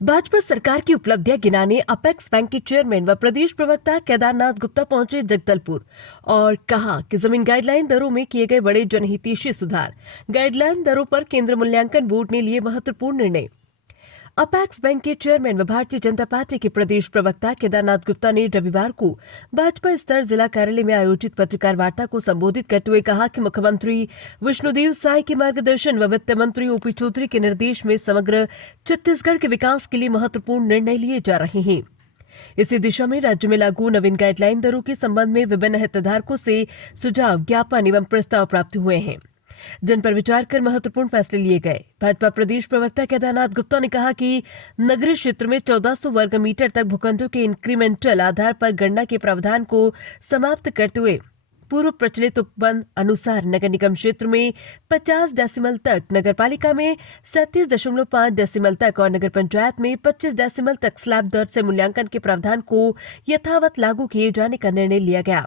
भाजपा सरकार की उपलब्धियां गिनाने अपेक्स बैंक के चेयरमैन व प्रदेश प्रवक्ता केदारनाथ गुप्ता पहुंचे जगदलपुर और कहा कि जमीन गाइडलाइन दरों में किए गए बड़े जनहितैषी सुधार। गाइडलाइन दरों पर केंद्र मूल्यांकन बोर्ड ने लिए महत्वपूर्ण निर्णय। अपेक्स बैंक के चेयरमैन व भारतीय जनता पार्टी के प्रदेश प्रवक्ता केदारनाथ गुप्ता ने रविवार को भाजपा स्तर जिला कार्यालय में आयोजित पत्रकार वार्ता को संबोधित करते हुए कहा कि मुख्यमंत्री विष्णुदेव साय के मार्गदर्शन व वित्त मंत्री ओपी चौधरी के निर्देश में समग्र छत्तीसगढ़ के विकास के लिए महत्वपूर्ण निर्णय लिए जा रहे हैं। इसी दिशा में राज्य में लागू नवीन गाइडलाइन दरों के संबंध में विभिन्न हितधारकों से सुझाव, ज्ञापन एवं प्रस्ताव प्राप्त हुए हैं, जिन पर विचार कर महत्वपूर्ण फैसले लिए गए। भाजपा प्रदेश प्रवक्ता केदारनाथ गुप्ता ने कहा कि नगरीय क्षेत्र में 1400 वर्ग मीटर तक भूखंडों के इंक्रीमेंटल आधार पर गणना के प्रावधान को समाप्त करते हुए पूर्व प्रचलित उपबंध अनुसार नगर निगम क्षेत्र में 50 डेसिमल तक, नगर पालिका में 37.5 डेसिमल तक और नगर पंचायत में 25 डेसिमल तक स्लैब दर से मूल्यांकन के प्रावधान को यथावत लागू किए जाने का निर्णय लिया गया।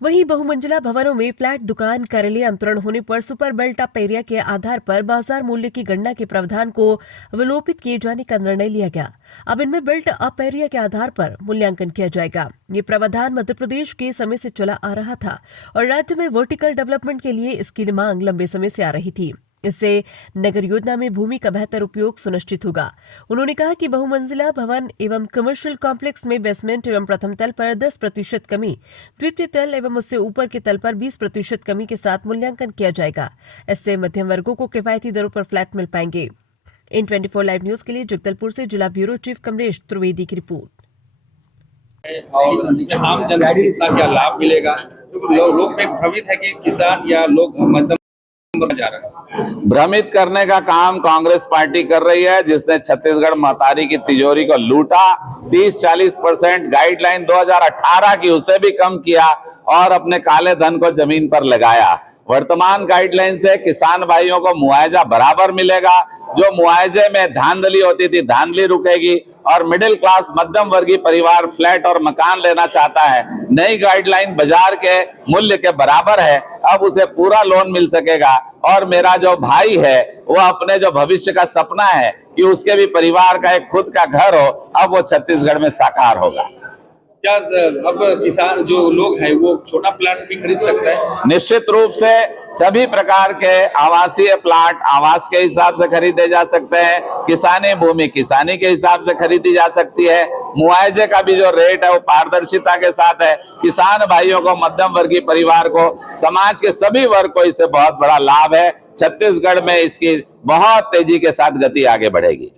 वहीं बहुमंजिला भवनों में फ्लैट, दुकान, कार्यालय अंतरण होने पर सुपर बिल्ट अप एरिया के आधार पर बाजार मूल्य की गणना के प्रावधान को विलोपित किए जाने का निर्णय लिया गया। अब इनमें बिल्ट अप एरिया के आधार पर मूल्यांकन किया जाएगा। ये प्रावधान मध्य प्रदेश के समय से चला आ रहा था और राज्य में वर्टिकल डेवलपमेंट के लिए इसकी मांग लंबे समय से आ रही थी। इससे नगर योजना में भूमि का बेहतर उपयोग सुनिश्चित होगा। उन्होंने कहा कि बहुमंजिला भवन एवं कमर्शियल कॉम्प्लेक्स में बेसमेंट एवं प्रथम तल पर 10% कमी, द्वितीय तल एवं उससे ऊपर के तल पर 20% कमी के साथ मूल्यांकन किया जाएगा। इससे मध्यम वर्गों को किफायती दरों पर फ्लैट मिल पाएंगे। इन 24 लाइव न्यूज के लिए जगदलपुर से जिला ब्यूरो चीफ कमलेश त्रिवेदी की रिपोर्ट। और इसमें आम जनता को कितना क्या लाभ मिलेगा, क्योंकि लोग में भ्रमित है कि किसान या लोग मध्यम जा रहा है। भ्रमित करने का काम कांग्रेस पार्टी कर रही है, जिसने छत्तीसगढ़ महतारी की तिजोरी को लूटा। 30-40% गाइडलाइन 2018 की उसे भी कम किया और अपने काले धन को जमीन पर लगाया। वर्तमान गाइडलाइन से किसान भाइयों को मुआवजा बराबर मिलेगा। जो मुआवजे में धांधली होती थी, धांधली रुकेगी और मिडिल क्लास मध्यम वर्गीय परिवार फ्लैट और मकान लेना चाहता है। नई गाइडलाइन बाजार के मूल्य के बराबर है, अब उसे पूरा लोन मिल सकेगा और मेरा जो भाई है वो अपने जो भविष्य का सपना है कि उसके भी परिवार का एक खुद का घर हो, अब वो छत्तीसगढ़ में साकार होगा। क्या अब किसान जो लोग हैं वो छोटा प्लाट भी खरीद सकते हैं? निश्चित रूप से सभी प्रकार के आवासीय प्लाट आवास के हिसाब से खरीदे जा सकते हैं। किसानी भूमि किसानी के हिसाब से खरीदी जा सकती है। मुआवजे का भी जो रेट है वो पारदर्शिता के साथ है। किसान भाइयों को, मध्यम वर्गीय परिवार को, समाज के सभी वर्ग को इससे बहुत बड़ा लाभ है। छत्तीसगढ़ में इसकी बहुत तेजी के साथ गति आगे बढ़ेगी।